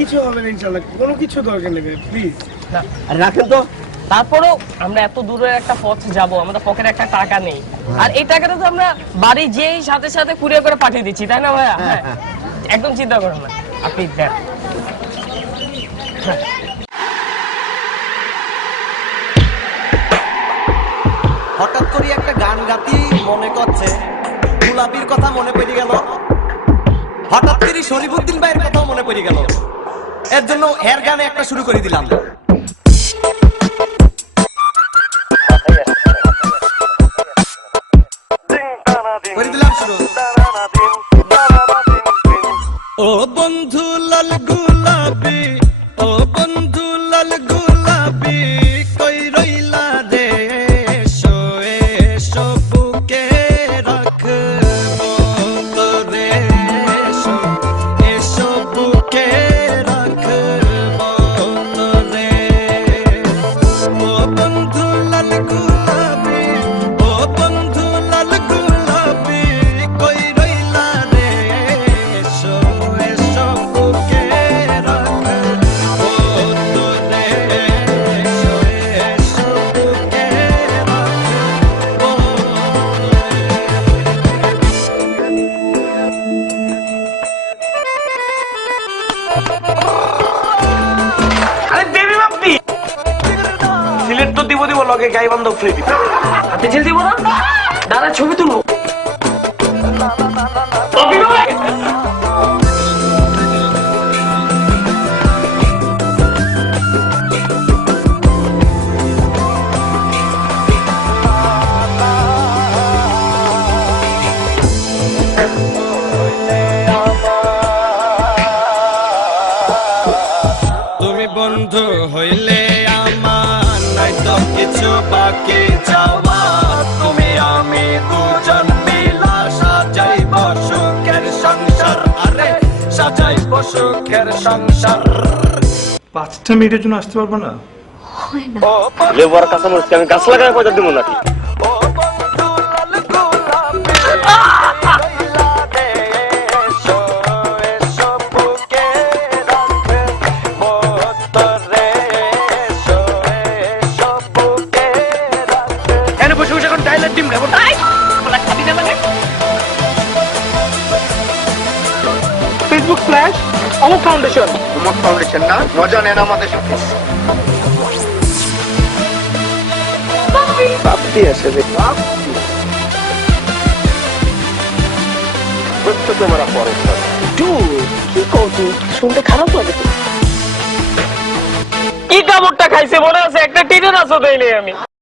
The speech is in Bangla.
কিছু হবে না ইনশাআল্লাহ, কোনো কিছু দরকার নেই প্লিজ। না রাখেন তো। তারপরেও আমরা এত দূরের একটা পথ যাব, আমাদের পকেটে একটা টাকা নেই, আর এই টাকাটা তো আমরা বাড়ি যেই সাথে সাথে কুরিয়ার করে পাঠিয়ে দিচ্ছি, তাই না ভাইয়া? হ্যাঁ, একদম চিন্তা করেন না, আপনি দেন। হঠাৎ করে একটা গান গাতি মনে করছে, গোলাপির কথা মনে পড়ে গেল, হঠাৎ করে শরীফুদ্দিন ভাইয়ের কথাও মনে পড়ে গেল, এর জন্য এর গানে একটা শুরু করে দিলাম। করে দিলাম শুরু। ও বন্ধু লাল গোলাপি, ও বন্ধু লাল গোলাপি, কই রইলা রে, এসো এসো বুকে রাখবো তোরে, এসো এসো বুকে রাখবো তোরে। ও বন্ধু লাল গোলাপি, ও বন্ধু লাল গোলাপি, কই রইলা রে, এসো এসো বুকে রাখবো তোরে, এসো এসো বুকে রাখবো আরে দেবী বাপ্পি, সিলেট তো দিব দিব, লগে গাই বান্ধব ফ্রি দিব। আপনি জেল দিব না, দাদা ছবি তুলবো। তুমি বন্ধু হইলে আমার নাই তো কিছু বাকি যাওয়া, তুমি আমি দুজন মিলা সাজাইব সুখের সংসার, আরে সাজাইব সুখের সংসার। 5টা মিনিটের জন্য আসতে পারবো না? লেবার কাঁচামরিচ আমি গাছ লাগায় পয়সা দিব নাকি? ও বন্ধু লাল গোলাপি, রইলা রে, এসো এসো বুকে রাখবো তোরে, এসো এসো বুকে রাখবো। এনে বসে বসে এখন ডাইলার টিম নেবো। ফেসবুক ফ্ল্যাশ, অমুক ফাউন্ডেশন। অমুক ফাউন্ডেশন না, মজা নেন আমাদের সাথে। বাপ্পি আছে রে, বাপ্পি। তো তোমরা পরে কি করছো, শুনতে খারাপ লাগে। কি কামড়টা খাইছে মনে আছে? একটা টিনের আসো দেয়নি আমি।